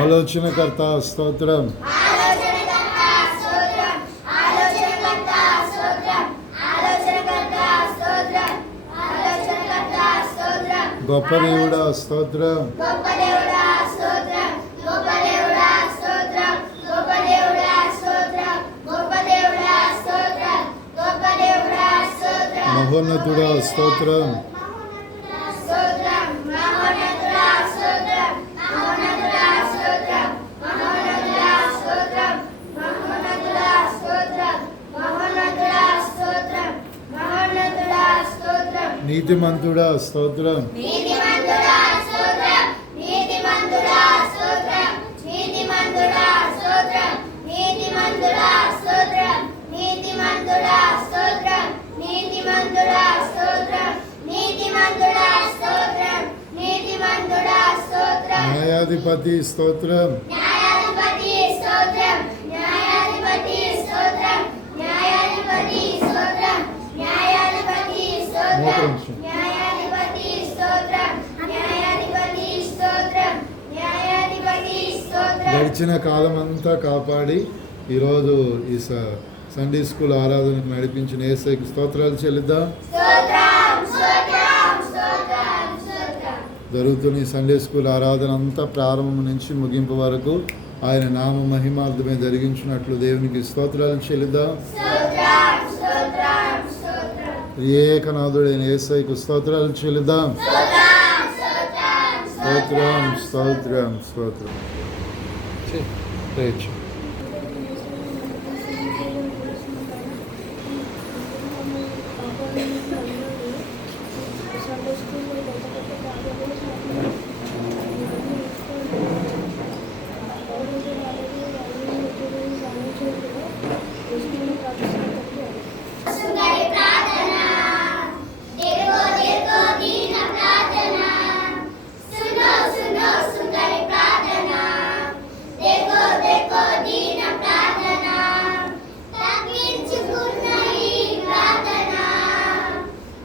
ఆలోచనకర్త స్తోత్రం, గొప్ప దేవుడా స్తోత్రం, మహోన్నతుడా స్తోత్రం, నీతిమంతుడా స్తోత్రం, న్యాయాధిపతి స్తోత్రం, గడిచిన కాలం అంతా కాపాడి ఈరోజు ఈ సండే స్కూల్ ఆరాధనకు నడిపించిన యేసయ్యకు స్తోత్రాలు చెల్లిద్దాం. జరుగుతున్న ఈ సండే స్కూల్ ఆరాధన అంతా ప్రారంభం నుంచి ముగింపు వరకు ఆయన నామ మహిమార్థమే జరిగించినట్లు దేవునికి స్తోత్రాలు చెల్లిద్దాం. ఏకనాథుడైన యేసయ్యకు స్తోత్రాలు చెల్లిద్దాం. స్తోత్రం స్తోత్రం స్తోత్రం.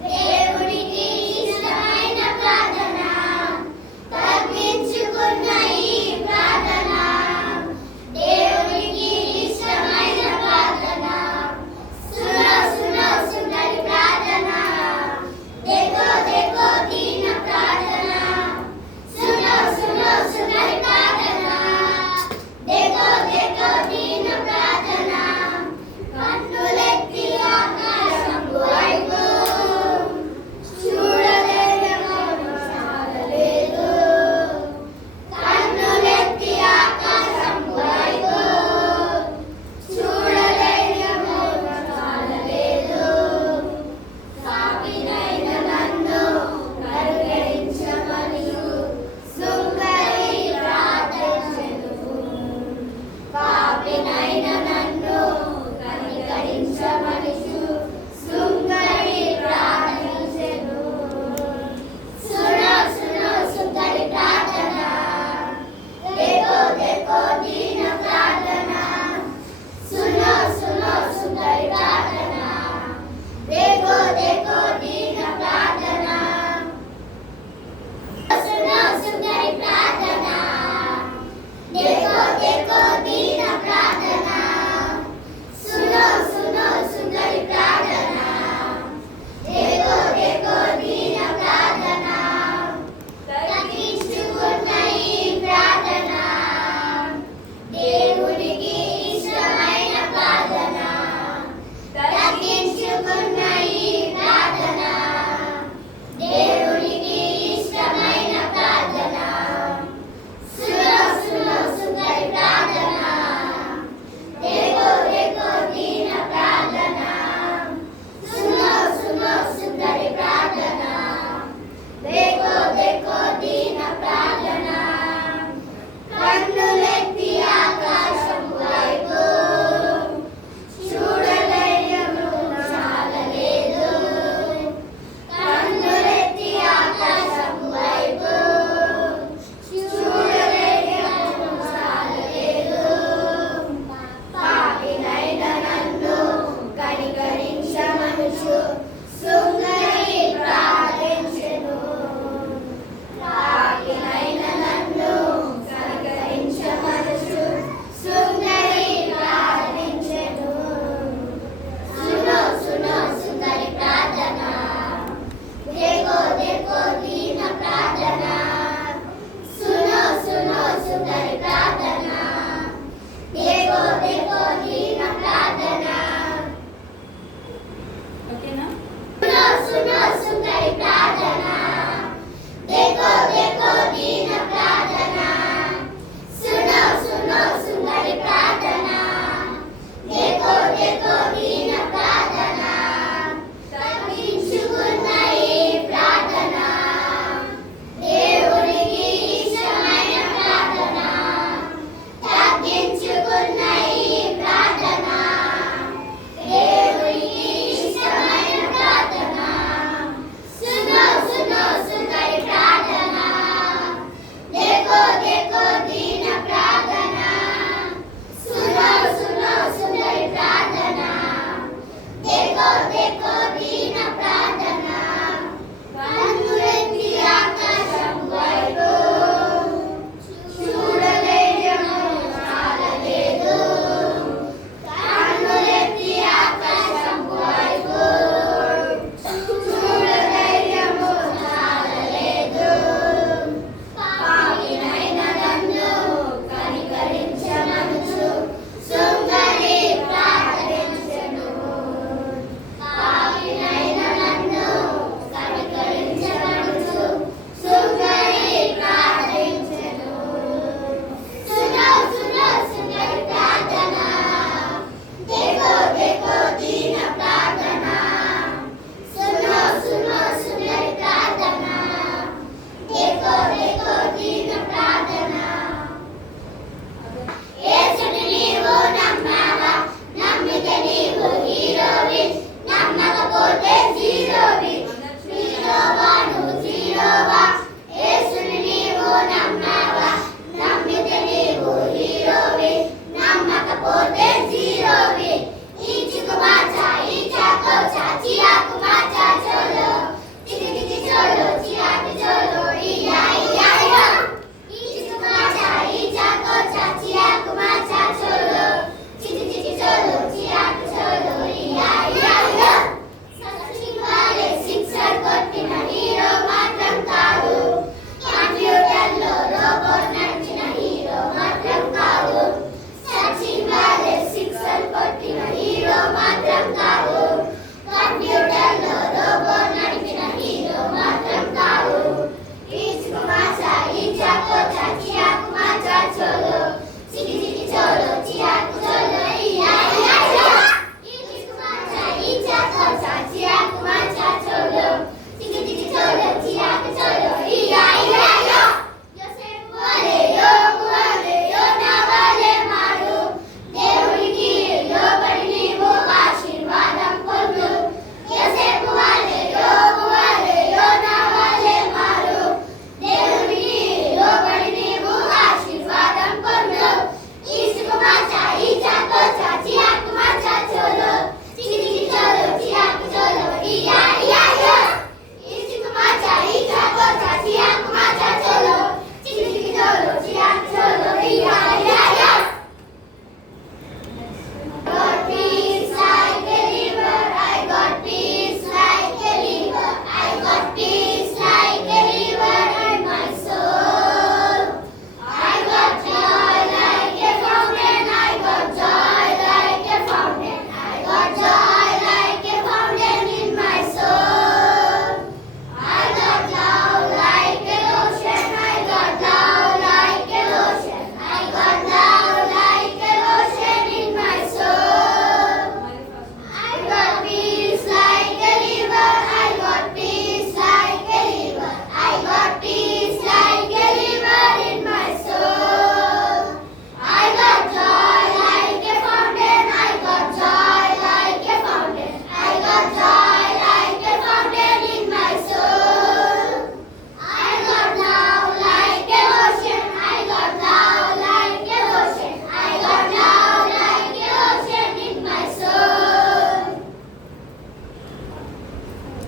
దేవునికి ఇష్టమైన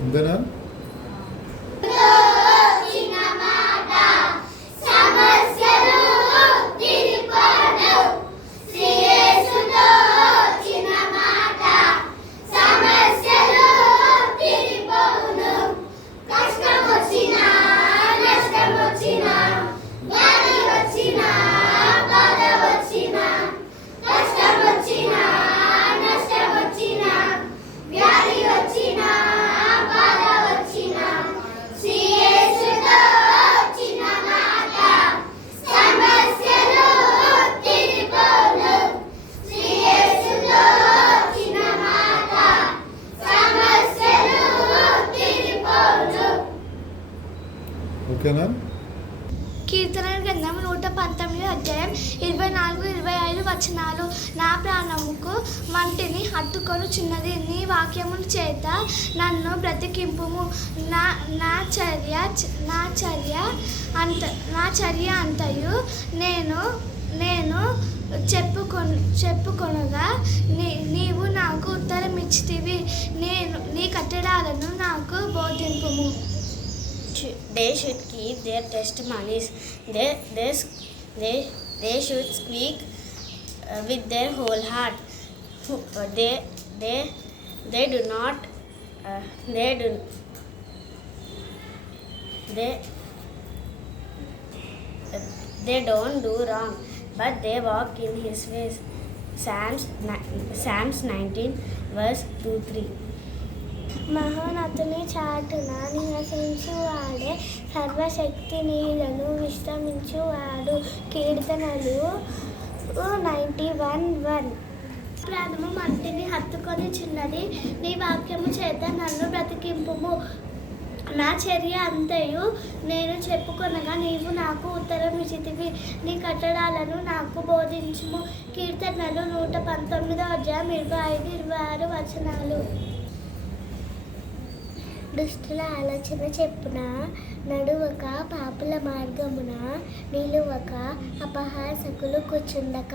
అంతేనా? ఓకేనా? కీర్తనల గ్రంథం 119 అధ్యాయం 24-25 వచనాలు. నా ప్రాణముకు మంటిని హత్తుకొనుచున్నది, నీ వాక్యముల చేత నన్ను బ్రతికింపుము. నా చర్య అంతయు నేను చెప్పుకొనగా నీవు నాకు ఉత్తరం ఇచ్చితివి. నీ కట్టడాలను నాకు బోధింపుము. They should keep their testimonies. They should speak with their whole heart. They do not. They don't do wrong, but they walk in His ways. Psalms 19 verse 2-3. మహోన్నతుని చాటున నివసించువాడే సర్వశక్తి నీడను విశ్రమించువాడు. కీర్తనలు 91:1. ప్రాణము మంటిని హత్తుకొని చిన్నది, నీ వాక్యము చేత నన్ను బ్రతికింపుము. నా చర్య అంతయు నేను చెప్పుకొనగా నీవు నాకు ఉత్తరం ఇచ్చితివి. నీ కట్టడాలను నాకు బోధించుము. కీర్తనలు 119 అధ్యాయం 25-26 వచనాలు. దుష్టుల ఆలోచన చెప్పున నడువక, పాపుల మార్గమున నిలువక, అపహాసకులు కూర్చుండక.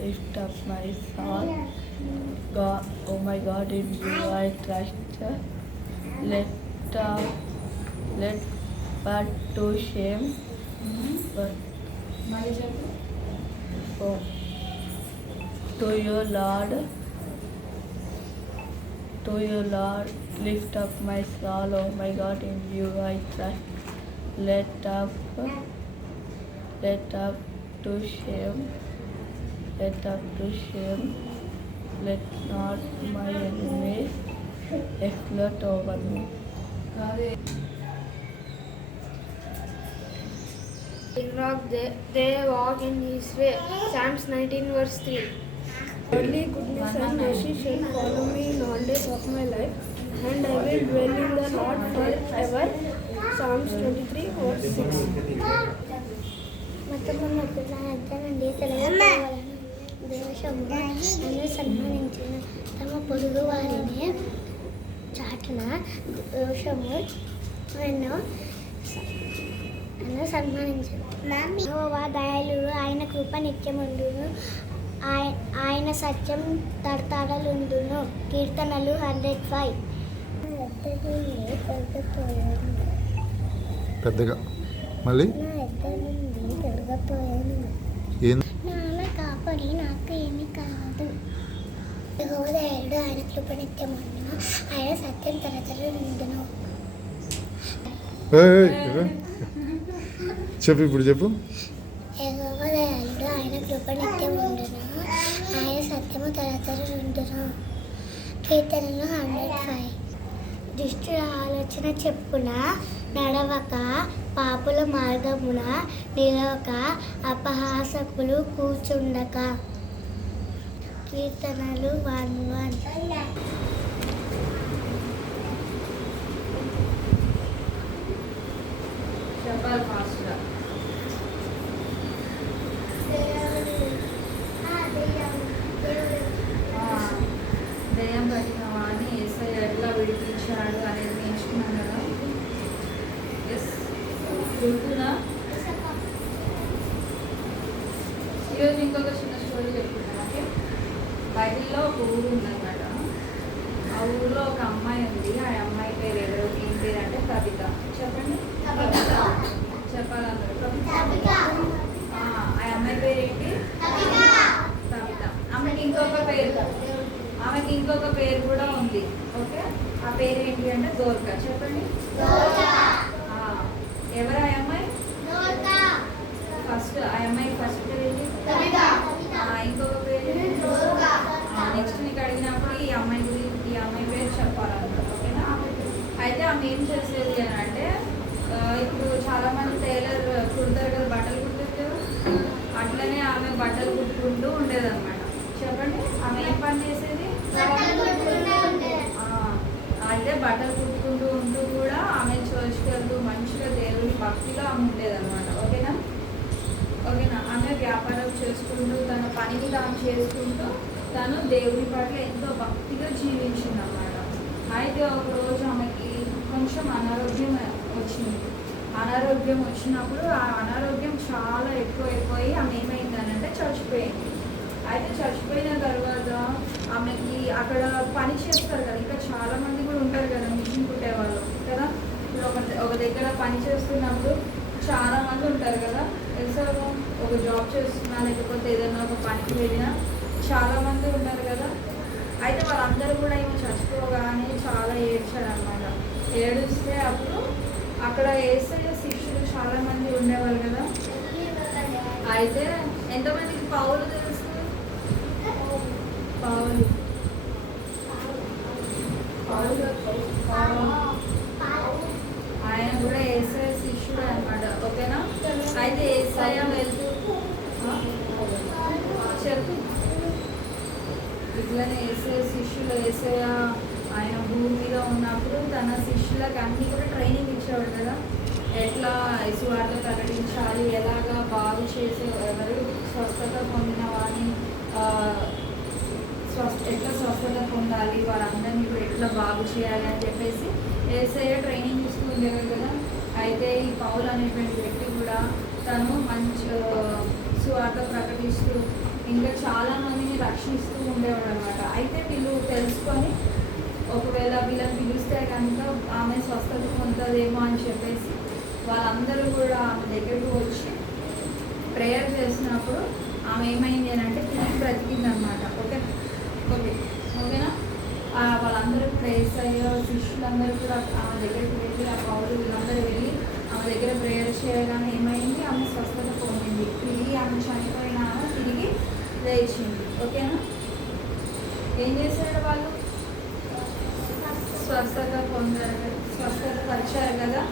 Lift up my soul, God, oh my God, in you I trust. Let but to shame, but oh, to your Lord, lift up my soul, oh my God, in you I trust. Let up to shame, let not my enemies exult over me. They walk in His way. Psalms 19 verse 3. Surely goodness and mercy shall follow me in all days of my life, and I will dwell in the Lord forever. Psalms 23 verse 6. మతమును అర్థనండి Telugu దేశము నన్ను సన్మానించిన తమ పొరుగు వారిని చాటున దోషము నన్ను సన్మానించను. యెహోవా దయాళుడు, ఆయన కృప నిత్యముండును, ఆయన సత్యం తడతాడలుండును. కీర్తనలు 105. పెద్దగా మళ్ళీ నా ఇద్దరి నుండి తొలగిపోయాను. ఏం నాన్న కాపాడి నాకు ఏమీ కాదు. యెహోవా దయాళుడు, ఆయన కృప నిత్యముండును, ఆయన సత్యం తరతరలుండును. ఏయ్, ఏయ్, చెప్పు ఇప్పుడు చెప్పు. యెహోవా దయాళుడు, ఆయన కృప నిత్యముండును, ఆయన సత్యము తరతరలుండును. కీర్తనలు 105. దుష్టుల ఆలోచన చెప్పున నడవక, పాపుల మార్గమున నిలవక, అపహాసకులు కూర్చుండక. కీర్తనలు 1:1. చెప్పాలి ఫాస్ట్గా. దయ్యం పట్టిన వాడిని యేసయ్య ఎట్లా విడిపించాడు అనేది నేర్చుకున్నాం కదా. ఎస్, గుర్తుందా? ఈరోజు ఇంకొక చిన్న స్టోరీ చెప్పుకుంటాం. ఓకే, బైబిల్లో ఒక ఊరు ఉందన్నమాట. ఆ ఊరిలో ఒక అమ్మాయి ఉంది. ఆ అమ్మాయి పేరు ఏం పేరు అంటే కవిత. చెప్పండి, చెప్పాలందరూ. ఆ అమ్మాయి పేరు ఏంటి? కవిత. ఆమెకి ఇంకొక పేరు కూడా ఉంది. ఓకే, ఆ పేరు ఏంటి అంటే దోర్కా. చెప్పండి, ఎవరు ఆ అమ్మాయి? ఫస్ట్ ఆ అమ్మాయి ఫస్ట్ పేరు ఏంటి? ఇంకొక పేరు నెక్స్ట్ నీకు అడిగినప్పుడు ఈ అమ్మాయి గురించి ఈ అమ్మాయి పేరు చెప్పాలన్నమాట. ఓకేనా? అయితే ఆమె ఏం చేసేది అని అంటే, ఇప్పుడు చాలా మంది టైలర్ కుడతారు కదా, బట్టలు కుడతారు. అట్లనే ఆమె బట్టలు కుట్టుకుంటూ ఉండేదన్నమాట. చెప్పండి, ఆమె ఏం పని చేసేది? అయితే బట్టలు కుట్టుకుంటూ ఉంటూ కూడా ఆమె చర్చ్కి వెళ్తూ మంచిగా దేవుని భక్తిలో ఆమె ఉండేదన్నమాట. ఓకేనా? ఆమె వ్యాపారం చేసుకుంటూ తన పనిని తాను చేసుకుంటూ తను దేవుని పట్ల ఎంతో భక్తిగా జీవించిందన్నమాట. అయితే ఒకరోజు ఆమెకి కొంచెం అనారోగ్యం వచ్చినప్పుడు ఆ అనారోగ్యం చాలా ఎక్కువైపోయి ఆమె ఏమైందనంటే చచ్చిపోయింది. అయితే చచ్చిపోయిన తర్వాత ఆమెకి అక్కడ పని చేస్తారు కదా, ఇంకా చాలా మంది కూడా ఉంటారు కదా మిషన్ కుట్టేవాళ్ళు కదా. ఇప్పుడు ఒక దగ్గర పని చేస్తున్నప్పుడు చాలా మంది ఉంటారు కదా. ఎక్సాలో ఒక జాబ్ చేస్తున్నా లేకపోతే ఏదైనా ఒక పనికి వెళ్ళినా చాలా మంది ఉంటారు కదా. అయితే వాళ్ళందరూ కూడా ఏమో చచ్చిపోగానే చాలా ఏడ్చారనమాట. ఏడిస్తే అప్పుడు అక్కడ యేసయ్య శిష్యులు చాలా మంది ఉండేవాళ్ళు కదా. అయితే ఎంతమందికి పౌలు తెలుసు? పౌలు ఆయన కూడా యేసయ్య శిష్యుడు అనమాట. ఓకేనా? అయితే యేసయ్య వెళ్తూ చెప్పు ఇట్లనే యేసయ్య శిష్యులు యేసయ్య ఆయన భూమి మీద ఉన్నప్పుడు తన శిష్యులకు అన్నీ కూడా ట్రైనింగ్ ఇచ్చేవాడు కదా. ఎట్లా సువార్త ప్రకటించాలి, ఎలాగా బాగు చేసే ఎవరు స్వస్థత పొందిన వారిని ఎట్లా స్వస్థత పొందాలి, వాళ్ళందరినీ కూడా ఎట్లా బాగు చేయాలి అని చెప్పేసి యేసయ్య ట్రైనింగ్ ఇస్తూ ఉండేవారు కదా. అయితే ఈ పౌలు అనేటువంటి వ్యక్తి కూడా తను మంచి సువార్త ప్రకటిస్తూ ఇంకా చాలా మందిని రక్షిస్తూ ఉండేవాడు అనమాట. అయితే వీళ్ళు తెలుసుకొని ఒకవేళ వీళ్ళని పిలిస్తే కనుక ఆమె స్వస్థత పొందుతుందేమో అని చెప్పేసి వాళ్ళందరూ కూడా ఆమె దగ్గరకు వచ్చి ప్రేయర్ చేసినప్పుడు ఆమె ఏమైంది అని అంటే తిరిగి బ్రతికిందనమాట. ఓకేనా? వాళ్ళందరూ ప్రేయర్స్ అయ్యో శిష్యులందరూ కూడా ఆమె దగ్గరికి వెళ్ళి ఆ పౌరులు వీళ్ళందరూ వెళ్ళి ఆమె దగ్గర ప్రేయర్ చేయగానే ఏమైంది, ఆమె స్వస్థత పొందింది. తిరిగి ఆమె చనిపోయిన ఆమె తిరిగి లేచింది. ఓకేనా? ఏం చేశారు వాళ్ళు? స్వస్థత పొందారు, స్వస్థత పరిచారు కదా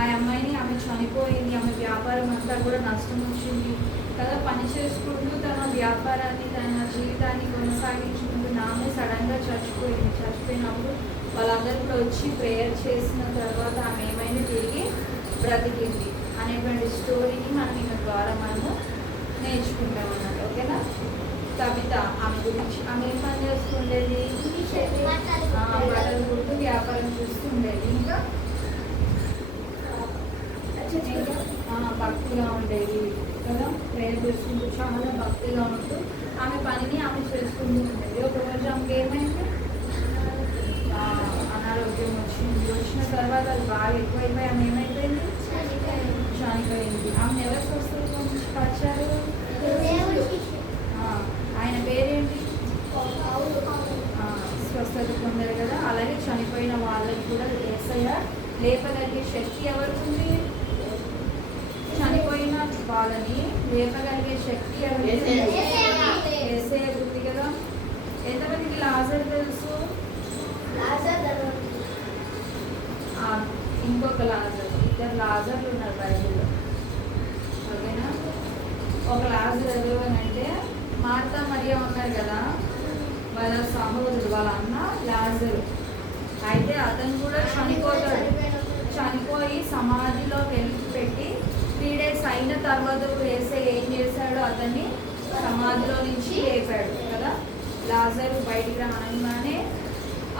ఆ అమ్మాయిని. ఆమె చనిపోయింది, ఆమె వ్యాపారం అంతా కూడా నష్టం వచ్చింది. కదా పని చేసుకుంటూ తన వ్యాపారాన్ని తన జీవితాన్ని కొనసాగించుకుంటూ ఆమె సడన్గా చచ్చిపోయినప్పుడు వాళ్ళందరూ కూడా వచ్చి ప్రేయర్ చేసిన తర్వాత ఆమె ఏమైనా తిరిగి బ్రతికింది అనేటువంటి స్టోరీని మనం ఈమె ద్వారా మనము నేర్చుకుంటాం అన్నమాట. ఓకేనా? కవిత, ఆమె గురించి ఆమె ఏం పని చేస్తుండేది? బట్టలు కుట్టు వ్యాపారం చేస్తుండేది. ఇంకా భక్తిగా ఉండేది కదా, ప్రేయర్ చేసుకుంటూ చాలా భక్తిగా ఉంటూ ఆమె పనిని ఆమె చేసుకుంటూ ఉండేది. ఒకరోజు ఆమెకి ఏమైంది? అనారోగ్యం వచ్చిన తర్వాత అది బాగా ఎక్కువైపోయి ఆమె ఏమైపోయింది? చనిపోయింది. ఆమె ఎవరు స్వస్థపరిచారు? ఆయన పేరేంటి? స్వస్థత పొందారు కదా. అలాగే చనిపోయిన వాళ్ళకి కూడా యేసయ్య లేపగలిగే శక్తి ఎవరికి ఉంది? చనిపోయిన వాళ్ళని లేపగలిగే శక్తి ఎవరికి? యేసయ్యకు ఉంది కదా. ఎంతమందికి లాజరు తెలుసు? ఇంకొక లాజరు, ఇద్దరు లాజర్లు ఉన్నారు బైబిల్లో. ఓకేనా? ఒక లాజరు ఎవరు అని అంటే మార్తా మరియా ఉన్నారు కదా, వాళ్ళ సహోదరుడు, వాళ్ళ అన్న లాజరు. అయితే అతను కూడా చనిపోతాడు. చనిపోయి సమాధిలో పెట్టి 3 days అయిన తర్వాత వేసే ఏం చేశాడు? అతన్ని సమాధిలో నుంచి లేపాడు కదా. లాజరు బయటికి రానగానే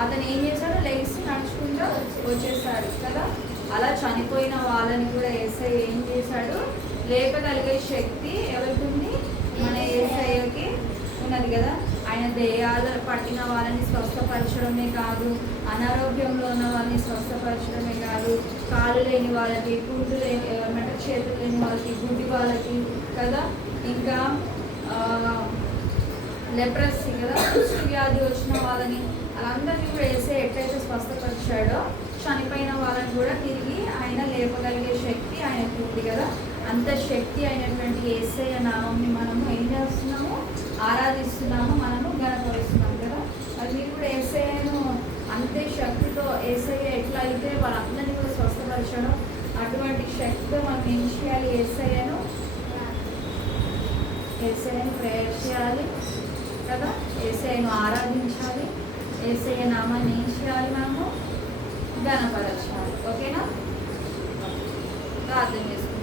అతను ఏం చేశాడు? లేచి నడుచుకుంటూ వచ్చేసాడు కదా. అలా చనిపోయిన వాళ్ళని కూడా యేసయ్య ఏం చేశాడు? లేపగలిగే శక్తి ఎవరికి ఉంది? మన యేసయ్యకి ఉన్నది కదా. ఆయన దెయ్యాలు పట్టిన వాళ్ళని స్వస్థపరచడమే కాదు, అనారోగ్యంలో ఉన్న వాళ్ళని స్వస్థపరచడమే కాదు, కాళ్ళు లేని వాళ్ళకి, గుడ్డు లేని చేతులు లేని వాళ్ళకి, గుడ్డి వాళ్ళకి కదా, ఇంకా లెప్రసీ కదా, కుష్టు వ్యాధి వచ్చిన వాళ్ళని వాళ్ళందరినీ కూడా వేసే ఎట్లయితే స్వస్థపరిచాడో చనిపోయిన వాళ్ళని కూడా తిరిగి ఆయన లేపగలిగే శక్తి ఆయనకు ఉంది కదా. అంత శక్తి అయినటువంటి యేసయ్య నామంని మనము ఏం చేస్తున్నాము? ఆరాధిస్తున్నాము, మనము గణపరుస్తున్నాము కదా. అది మీరు కూడా యేసయ్యను అంతే శక్తితో, యేసయ్య ఎట్లా అయితే వాళ్ళందరినీ కూడా స్వస్థపరచడం అటువంటి శక్తితో మనం ఏం చేయాలి? యేసయ్యను ప్రేయర్ చేయాలి కదా, యేసయ్యను ఆరాధించాలి, యేసయ్య నామాన్ని ఏం చేయాలి? మనము గణపరచాలి. ఓకేనా? ప్రార్థన చేసుకోవాలి.